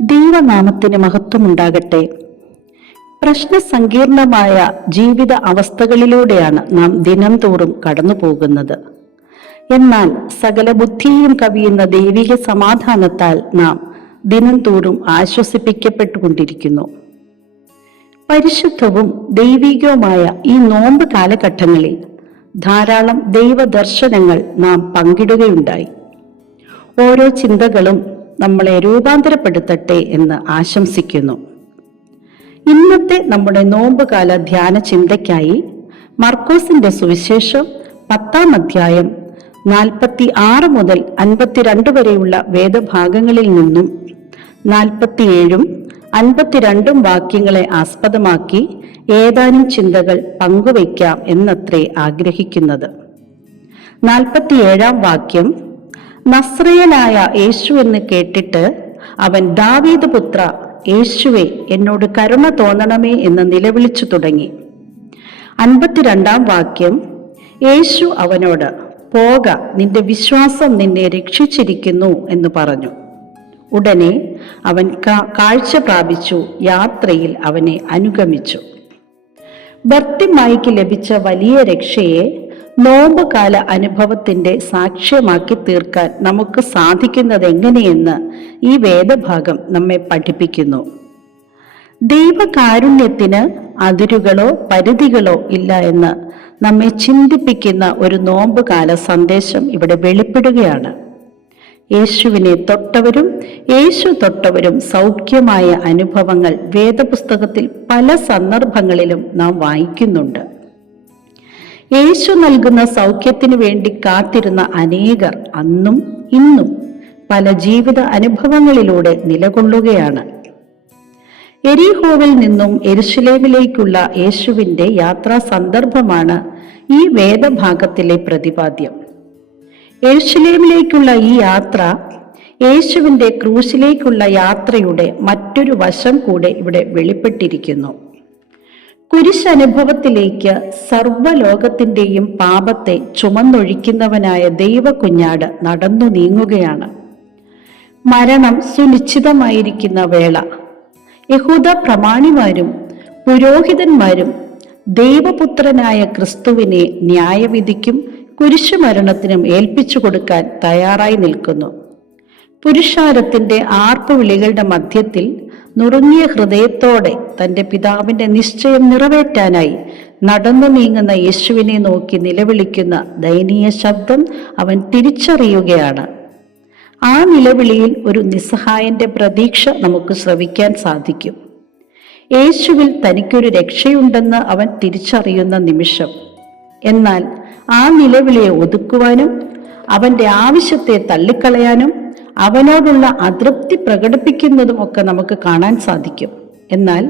ദൈവനാമത്തിന് മഹത്വമുണ്ടാകട്ടെ. പ്രശ്നസങ്കീർണമായ ജീവിത അവസ്ഥകളിലൂടെയാണ് നാം ദിനം തോറും കടന്നു പോകുന്നത്. എന്നാൽ സകല ബുദ്ധിയും കവിയുന്ന ദൈവിക സമാധാനത്താൽ നാം ദിനം തോറും ആശ്വസിപ്പിക്കപ്പെട്ടുകൊണ്ടിരിക്കുന്നു. പരിശുദ്ധവും ദൈവികവുമായ ഈ നോമ്പ് കാലഘട്ടങ്ങളിൽ ധാരാളം ദൈവദർശനങ്ങൾ നാം പങ്കിടുകയുണ്ടായി. ഓരോ ചിന്തകളും നമ്മളെ രൂപാന്തരപ്പെടുത്തട്ടെ എന്ന് ആശംസിക്കുന്നു. ഇന്നത്തെ നമ്മുടെ നോമ്പുകാല ധ്യാന ചിന്തയ്ക്കായി മർക്കോസിന്റെ സുവിശേഷം 10-ാം അധ്യായം 46 മുതൽ 52 വരെയുള്ള വേദഭാഗങ്ങളിൽ നിന്നും 47-ഉം 52-ഉം വാക്യങ്ങളെ ആസ്പദമാക്കി ഏതാനും ചിന്തകൾ പങ്കുവയ്ക്കാം എന്നത്രേ ആഗ്രഹിക്കുന്നത്. 47-ാം വാക്യം: നസ്രയനായ യേശു എന്ന് കേട്ടിട്ട് അവൻ ദാവീദ് പുത്ര യേശുവേ, എന്നോട് കരുണ തോന്നണമേ എന്ന് നിലവിളിച്ചു തുടങ്ങി. 52-ാം വാക്യം: യേശു അവനോട് പോക, നിന്റെ വിശ്വാസം നിന്നെ രക്ഷിച്ചിരിക്കുന്നു എന്ന് പറഞ്ഞു. ഉടനെ അവൻ കാഴ്ച പ്രാപിച്ചു, യാത്രയിൽ അവനെ അനുഗമിച്ചു. ബർത്തിമായിക്ക് ലഭിച്ച വലിയ രക്ഷയെ നോമ്പുകാല അനുഭവത്തിന്റെ സാക്ഷ്യമാക്കി തീർക്കാൻ നമുക്ക് സാധിക്കുന്നത് എങ്ങനെയെന്ന് ഈ വേദഭാഗം നമ്മെ പഠിപ്പിക്കുന്നു. ദൈവകാരുണ്യത്തിന് അതിരുകളോ പരിധികളോ ഇല്ല എന്ന് നമ്മെ ചിന്തിപ്പിക്കുന്ന ഒരു നോമ്പുകാല സന്ദേശം ഇവിടെ വെളിപ്പെടുകയാണ്. യേശുവിനെ തൊട്ടവരും യേശു തൊട്ടവരും സൗഖ്യമായ അനുഭവങ്ങൾ വേദപുസ്തകത്തിൽ പല സന്ദർഭങ്ങളിലും നാം വായിക്കുന്നുണ്ട്. യേശു നൽകുന്ന സൗഖ്യത്തിനു വേണ്ടി കാത്തിരുന്ന അനേകർ അന്നും ഇന്നും പല ജീവിത അനുഭവങ്ങളിലൂടെ നിലകൊള്ളുകയാണ്. എരിഹോവിൽ നിന്നും യെരുശലേമിലേക്കുള്ള യേശുവിന്റെ യാത്രാ സന്ദർഭമാണ് ഈ വേദഭാഗത്തിലെ പ്രതിപാദ്യം. യെരുശലേമിലേക്കുള്ള ഈ യാത്ര യേശുവിന്റെ ക്രൂശിലേക്കുള്ള യാത്രയുടെ മറ്റൊരു വശം കൂടെ ഇവിടെ വെളിപ്പെട്ടിരിക്കുന്നു. കുരിശനുഭവത്തിലേക്ക് സർവ്വലോകത്തിന്റെയും പാപത്തെ ചുമന്നൊഴിക്കുന്നവനായ ദൈവകുഞ്ഞാട് നടന്നു നീങ്ങുകയാണ്. മരണം സുനിശ്ചിതമായിരിക്കുന്ന വേള യഹൂദ പ്രമാണിമാരും പുരോഹിതന്മാരും ദൈവപുത്രനായ ക്രിസ്തുവിനെ ന്യായവിധിക്കും കുരിശുമരണത്തിനും ഏൽപ്പിച്ചു കൊടുക്കാൻ തയ്യാറായി നിൽക്കുന്നു. പുരുഷാരത്തിന്റെ ആർപ്പുവിളികളുടെ മധ്യത്തിൽ നുറുങ്ങിയ ഹൃദയത്തോടെ തന്റെ പിതാവിന്റെ നിശ്ചയം നിറവേറ്റാനായി നടന്നു നീങ്ങുന്ന യേശുവിനെ നോക്കി നിലവിളിക്കുന്ന ദയനീയ ശബ്ദം അവൻ തിരിച്ചറിയുകയാണ്. ആ നിലവിളിയിൽ ഒരു നിസ്സഹായന്റെ പ്രതീക്ഷ നമുക്ക് ശ്രവിക്കാൻ സാധിക്കും. യേശുവിൽ തനിക്കൊരു രക്ഷയുണ്ടെന്ന് അവൻ തിരിച്ചറിയുന്ന നിമിഷം. എന്നാൽ ആ നിലവിളിയെ ഒതുക്കുവാനും അവന്റെ ആവശ്യത്തെ തള്ളിക്കളയാനും അവനോടുള്ള അതൃപ്തി പ്രകടിപ്പിക്കുന്നതുമൊക്കെ നമുക്ക് കാണാൻ സാധിക്കും. എന്നാൽ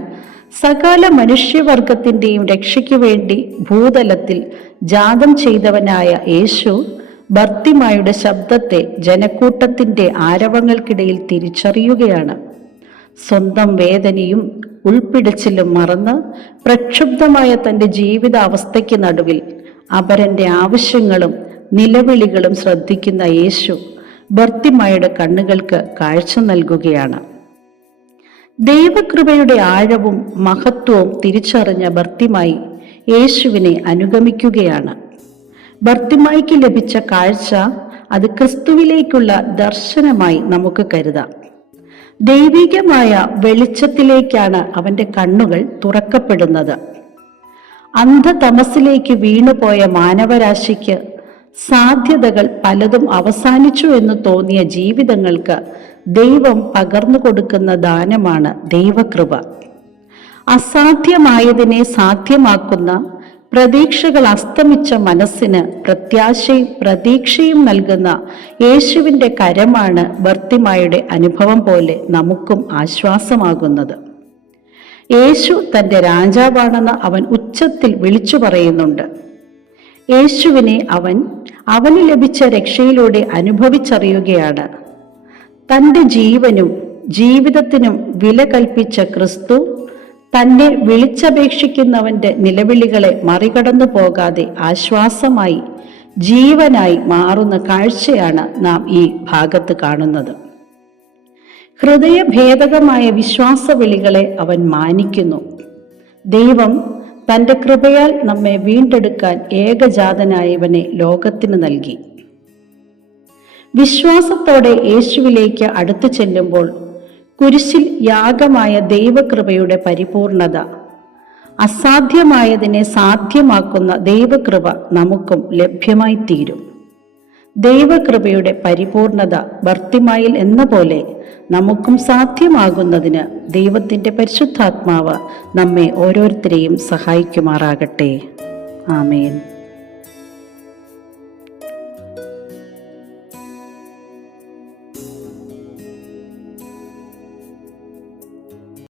സകല മനുഷ്യവർഗത്തിന്റെയും രക്ഷയ്ക്ക് വേണ്ടി ഭൂതലത്തിൽ ജാതം ചെയ്തവനായ യേശു ബർത്തിമായുടെ ശബ്ദത്തെ ജനക്കൂട്ടത്തിന്റെ ആരവങ്ങൾക്കിടയിൽ തിരിച്ചറിയുകയാണ്. സ്വന്തം വേദനയും ഉൾപ്പിടിച്ചിലും മറന്ന് പ്രക്ഷുബ്ധമായ തന്റെ ജീവിതാവസ്ഥയ്ക്ക് നടുവിൽ അപരന്റെ ആവശ്യങ്ങളും നിലവിളികളും ശ്രദ്ധിക്കുന്ന യേശു ബർത്തിമായുടെ കണ്ണുകൾക്ക് കാഴ്ച നൽകുകയാണ്. ദൈവകൃപയുടെ ആഴവും മഹത്വവും തിരിച്ചറിഞ്ഞ ബർത്തിമായി യേശുവിനെ അനുഗമിക്കുകയാണ്. ബർത്തിമായിക്ക് ലഭിച്ച കാഴ്ച അത് ക്രിസ്തുവിലേക്കുള്ള ദർശനമായി നമുക്ക് കരുതാം. ദൈവികമായ വെളിച്ചത്തിലേക്കാണ് അവന്റെ കണ്ണുകൾ തുറക്കപ്പെടുന്നത്. അന്ധതമസിലേക്ക് വീണുപോയ മാനവരാശിക്ക് സാധ്യതകൾ പലതും അവസാനിച്ചു എന്ന് തോന്നിയ ജീവിതങ്ങൾക്ക് ദൈവം പകർന്നു കൊടുക്കുന്ന ദാനമാണ് ദൈവകൃപ. അസാധ്യമായതിനെ സാധ്യമാക്കുന്ന, പ്രതീക്ഷകൾ അസ്തമിച്ച മനസ്സിന് പ്രത്യാശയും പ്രതീക്ഷയും നൽകുന്ന യേശുവിന്റെ കരമാണ് ബർത്തിമായുടെ അനുഭവം പോലെ നമുക്കും ആശ്വാസമാകുന്നത്. യേശു തന്റെ രാജാവാണെന്ന് അവൻ ഉച്ചത്തിൽ വിളിച്ചു പറയുന്നുണ്ട്. യേശുവിനെ അവന് ലഭിച്ച രക്ഷയിലൂടെ അനുഭവിച്ചറിയുകയാണ്. തൻ്റെ ജീവനും ജീവിതത്തിനും വില കൽപ്പിച്ച ക്രിസ്തു തന്നെ വിളിച്ചപേക്ഷിക്കുന്നവന്റെ നിലവിളികളെ മറികടന്നു പോകാതെ ആശ്വാസമായി ജീവനായി മാറുന്ന കാഴ്ചയാണ് നാം ഈ ഭാഗത്ത് കാണുന്നത്. ഹൃദയഭേദകമായ വിശ്വാസവിളികളെ അവൻ മാനിക്കുന്നു. ദൈവം തൻ്റെ കൃപയാൽ നമ്മെ വീണ്ടെടുക്കാൻ ഏകജാതനായവനെ ലോകത്തിന് നൽകി. വിശ്വാസത്തോടെ യേശുവിലേക്ക് അടുത്തു ചെല്ലുമ്പോൾ കുരിശിൽ യാഗമായ ദൈവകൃപയുടെ പരിപൂർണത, അസാധ്യമായതിനെ സാധ്യമാക്കുന്ന ദൈവകൃപ നമുക്കും ലഭ്യമായി തീരും. ദൈവകൃപയുടെ പരിപൂർണത ബർത്തിമായിൽ എന്ന പോലെ നമുക്കും സാധ്യമാകുന്നതിന് ദൈവത്തിൻ്റെ പരിശുദ്ധാത്മാവ് നമ്മെ ഓരോരുത്തരെയും സഹായിക്കുമാറാകട്ടെ. ആമേൻ.